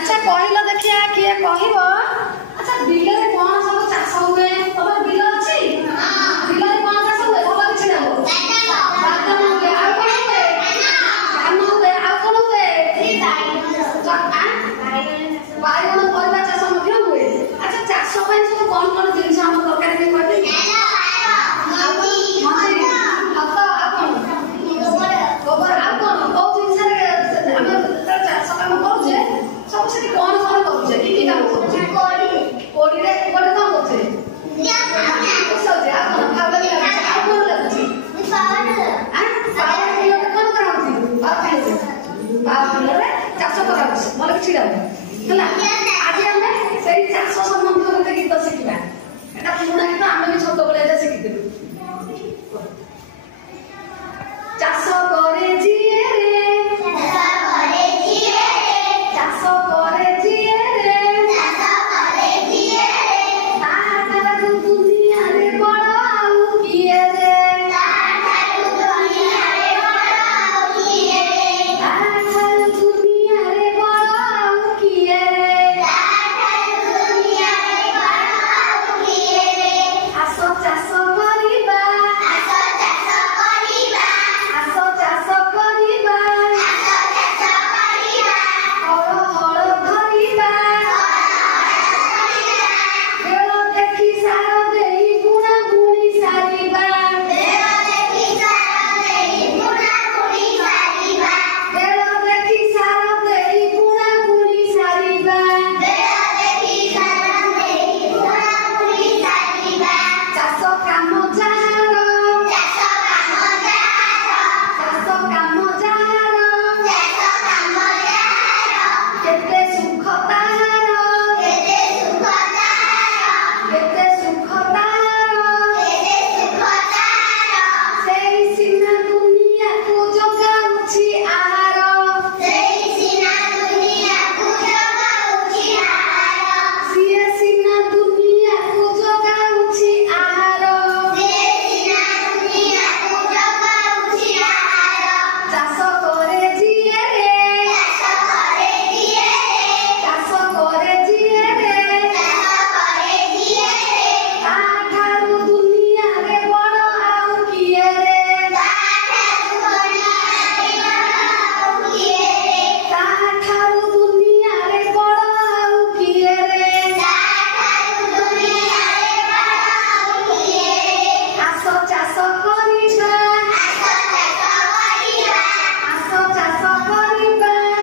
अच्छा कहल देखिए किए कह अच्छा बिल में कौन सब चाष हुए तुम बिल अच्छी बिल में कौन चाष हुए सब किसी ना बादाम हुए आ कौन हुए धान हुए आ कौन हुए बाइगण परिवा चाष हुए अच्छा चाष सब कौन कौन जिन आम दरकार कहते गोबर आ कौन कौ जिन चाष कम करुचे सब से कौन कौन करुचे कि काम करुचे कोड़ी रे कोड़ी कौन करछे सोचे आ कौन खाबे आ कौन लगछे पावर किलो कौन कराउची पावर रे चाष कराउची बोले छिड़ा हला आज हमें सेही चाष संबंधी गीत शिखिबा एटा पुराना गीत आमे भी छोट बेले